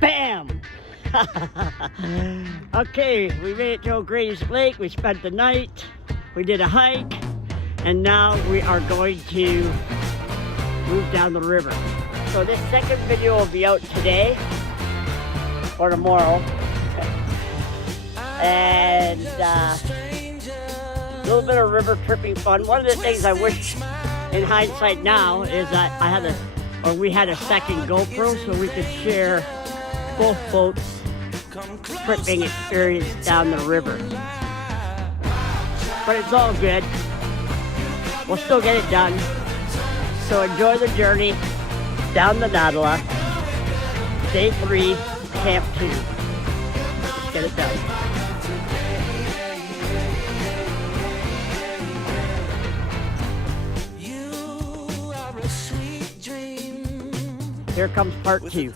Bam! Okay, we made it to O'Grady's Lake. We spent the night. We did a hike. And now we are going to move down the river. So this second video will be out today or tomorrow. And a little bit of river tripping fun. One of the things I wish in hindsight now is that we had a second GoPro so we could share both boats tripping experience down the river. But it's all good. We'll still get it done. So enjoy the journey down the Nadala. Day 3, Camp 2. Let's get it done. Here comes part 2.